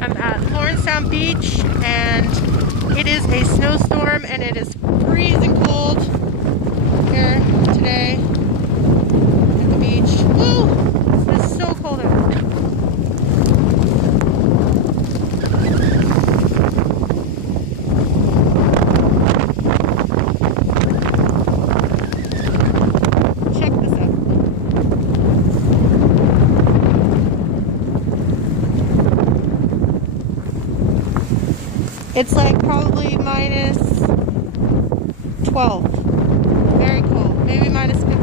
I'm at Lawrencetown Beach, and it is a snowstorm, and it is freezing cold here today at the beach. Woo! It's so cold out. Check this out. It's like probably minus 12. Very cold. Maybe minus 15.